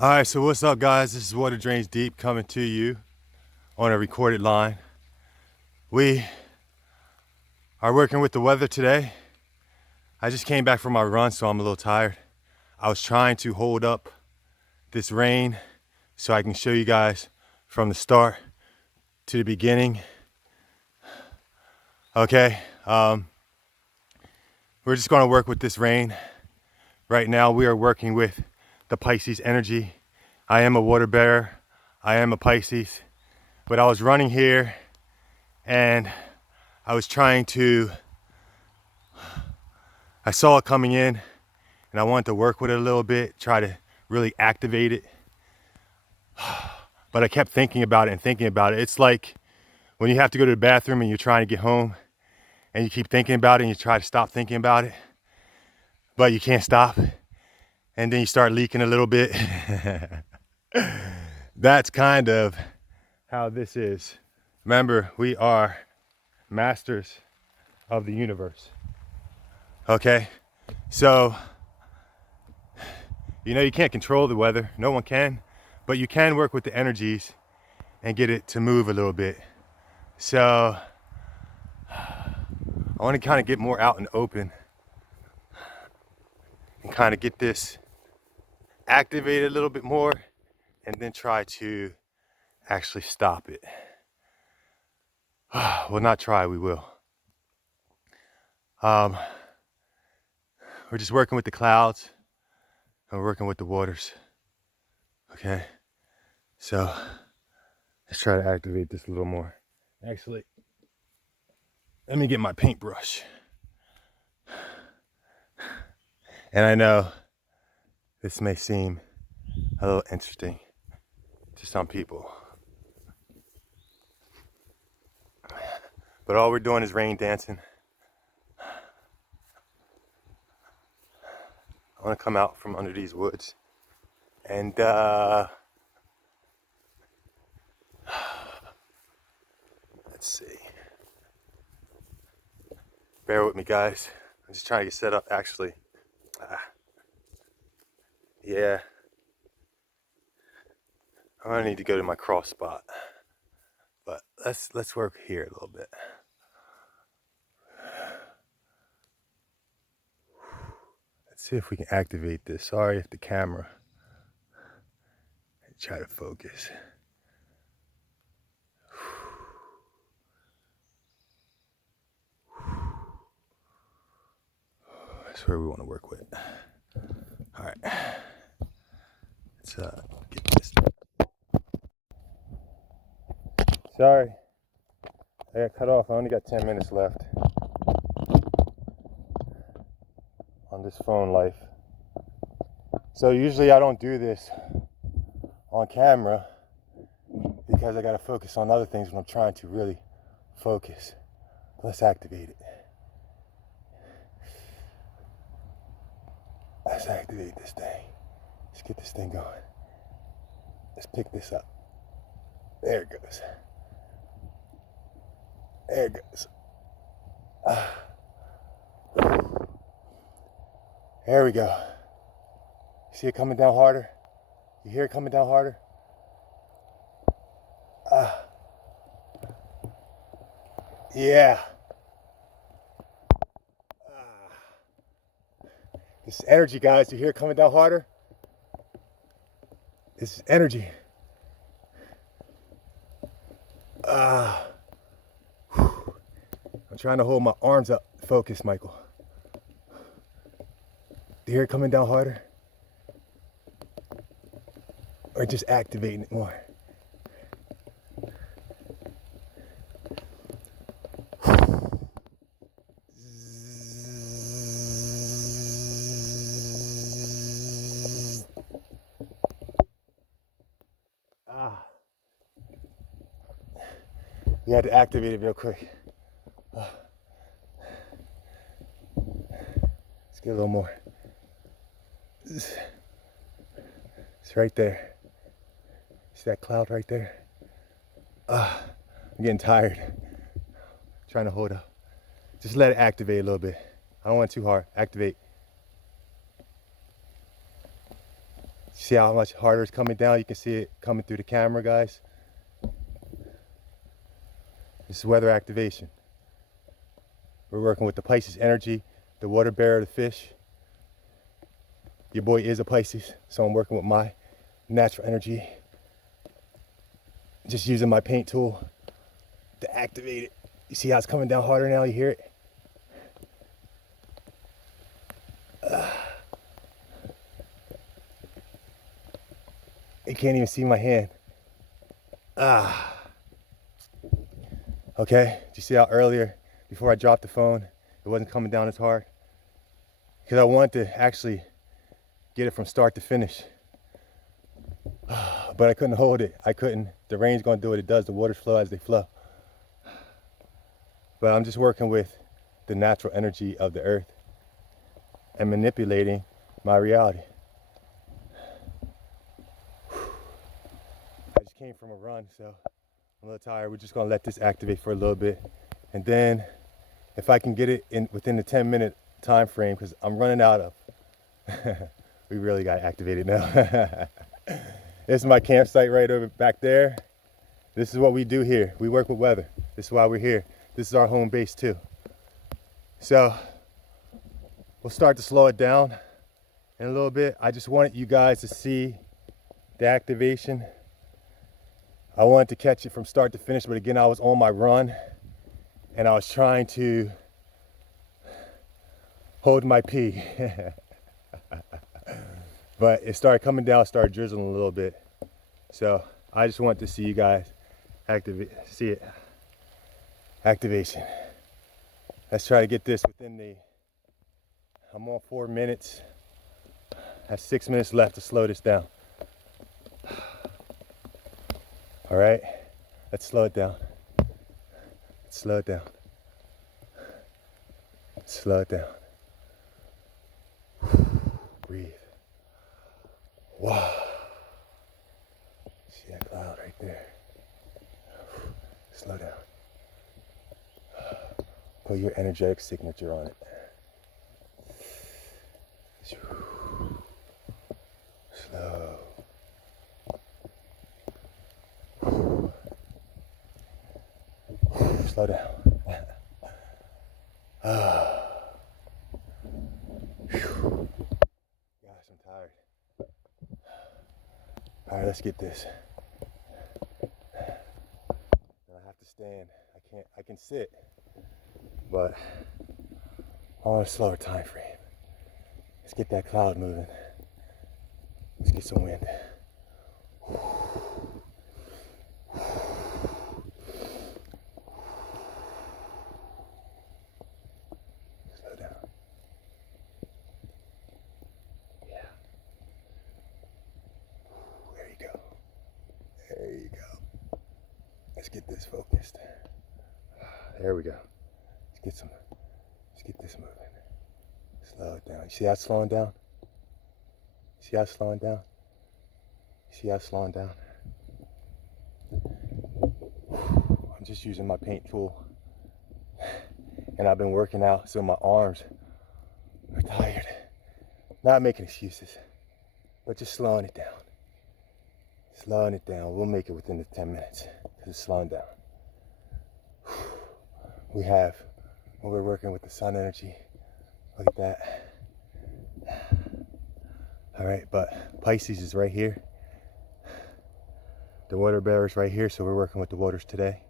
All right, so what's up, guys? This is Water Drains Deep coming to you on a recorded line. We are working with the weather today. I just came back from my run, so I'm a little tired. I was trying to hold up this rain so I can show you guys from the start to the beginning. Okay, we're just gonna work with this rain. Right now, we are working with the Pisces energy. I am a water bearer. I am a Pisces, but I was running here and I was trying to, I saw it coming in and I wanted to work with it a little bit, try to really activate it. But I kept thinking about it and thinking about it. It's like when you have to go to the bathroom and you're trying to get home and you keep thinking about it and you try to stop thinking about it, but you can't stop. And then you start leaking a little bit. That's kind of how this is. Remember, we are masters of the universe. Okay? So, you can't control the weather. No one can. But you can work with the energies and get it to move a little bit. So, I want to kind of get more out and open and kind of get this activated a little bit more and then try to actually stop it. Well, not try, we will. We're just working with the clouds and we're working with the waters. Okay, so let's try to activate this a little more. Actually, let me get my paintbrush. And I know this may seem a little interesting to some people, but all we're doing is rain dancing. I want to come out from under these woods and let's see. Bear with me, guys. I'm just trying to get set up. Actually, yeah, I'm gonna need to go to my cross spot, but let's work here a little bit. Let's see if we can activate this. Sorry if the camera. Try to focus. That's where we want to work with. All right. Let's get this. Sorry, I got cut off. I only got 10 minutes left on this phone life. So usually I don't do this on camera because I got to focus on other things when I'm trying to really focus. Let's activate it. Let's activate this thing. Let's get this thing going. Let's pick this up. There it goes. There it goes. There we go. See it coming down harder? You hear it coming down harder? Yeah. This is energy, guys. You hear it coming down harder? This is energy. I'm trying to hold my arms up. Focus, Michael. Do you hear it coming down harder? Or just activating it more? You had to activate it real quick. Let's get a little more. It's right there. See that cloud right there? I'm getting tired. Trying to hold up. Just let it activate a little bit. I don't want it too hard. Activate. See how much harder it's coming down? You can see it coming through the camera, guys. This is weather activation. We're working with the Pisces energy, the water bearer, the fish. Your boy is a Pisces, so I'm working with my natural energy. Just using my paint tool to activate it. You see how it's coming down harder now? You hear it? You can't even see my hand. Okay, did you see how earlier, before I dropped the phone, it wasn't coming down as hard? Because I wanted to actually get it from start to finish. But I couldn't hold it. I couldn't. The rain's gonna do what it does. The waters flow as they flow. But I'm just working with the natural energy of the earth and manipulating my reality. I just came from a run, so I'm a little tired. We're just gonna let this activate for a little bit. And then if I can get it in within the 10-minute time frame, because I'm running out of, we really got activated now. This is my campsite right over back there. This is what we do here. We work with weather. This is why we're here. This is our home base too. So we'll start to slow it down in a little bit. I just wanted you guys to see the activation. I wanted to catch it from start to finish, but again, I was on my run and I was trying to hold my pee. But it started coming down, started drizzling a little bit. So I just want to see you guys see it. Activation. Let's try to get this within I'm on 4 minutes. I have 6 minutes left to slow this down. All right, let's slow it down. Let's slow it down. Slow it down. Breathe. Wow. See that cloud right there? Slow down. Put your energetic signature on it. Slow. Slow down. Gosh, I'm tired. All right, let's get this. I have to stand. I can sit, but I want a slower time frame. Let's get that cloud moving. Let's get some wind. Slow down. Yeah. There you go. There you go. Let's get this focused. There we go. Let's get this moving. Slow it down. You see how it's slowing down? See how it's slowing down? See how it's slowing down? I'm just using my paint tool. And I've been working out, so my arms are tired. Not making excuses, but just slowing it down. Slowing it down. We'll make it within the 10 minutes because it's slowing down. We're working with the sun energy. Look at that. All right, but Pisces is right here. The water bearer is right here, so we're working with the waters today.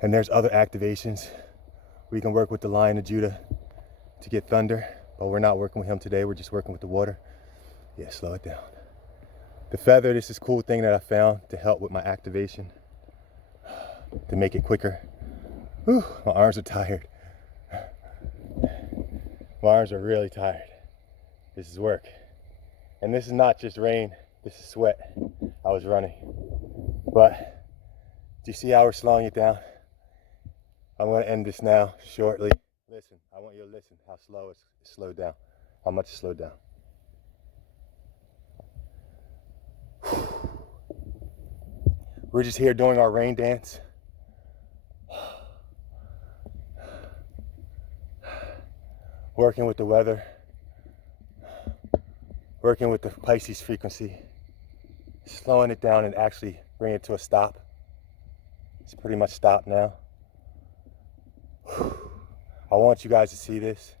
And there's other activations. We can work with the Lion of Judah to get thunder, but we're not working with him today. We're just working with the water. Yeah, slow it down. The feather, this is a cool thing that I found to help with my activation, to make it quicker. Whew, my arms are tired. My arms are really tired. This is work. And this is not just rain, this is sweat. I was running. But do you see how we're slowing it down? I'm gonna end this now shortly. Listen, I want you to listen how slow it's slowed down. How much it's slowed down. We're just here doing our rain dance. Working with the weather. working with the Pisces frequency, slowing it down and actually bring it to a stop. It's pretty much stopped now. I want you guys to see this.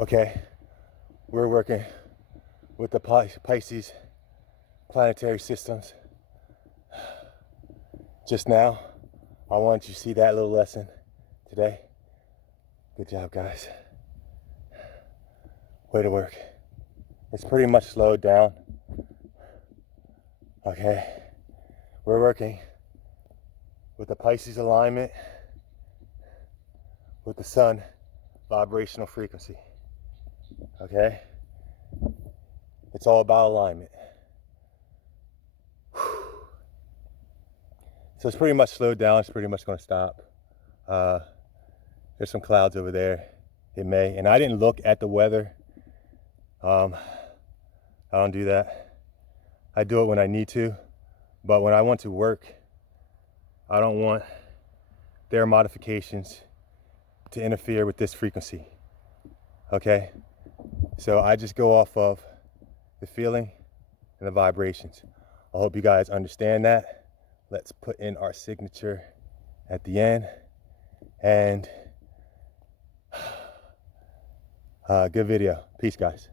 Okay, we're working with the Pisces planetary systems. Just now, I want you to see that little lesson today. Good job, guys. Way to work. It's pretty much slowed down. Okay, we're working with the Pisces alignment with the sun vibrational frequency. Okay, it's all about alignment. So it's pretty much slowed down. It's pretty much going to stop. There's some clouds over there. It may, and I didn't look at the weather. I don't do that. I do it when I need to, but when I want to work, I don't want their modifications to interfere with this frequency. Okay? So I just go off of the feeling and the vibrations. I hope you guys understand that. Let's put in our signature at the end. And good video. Peace, guys.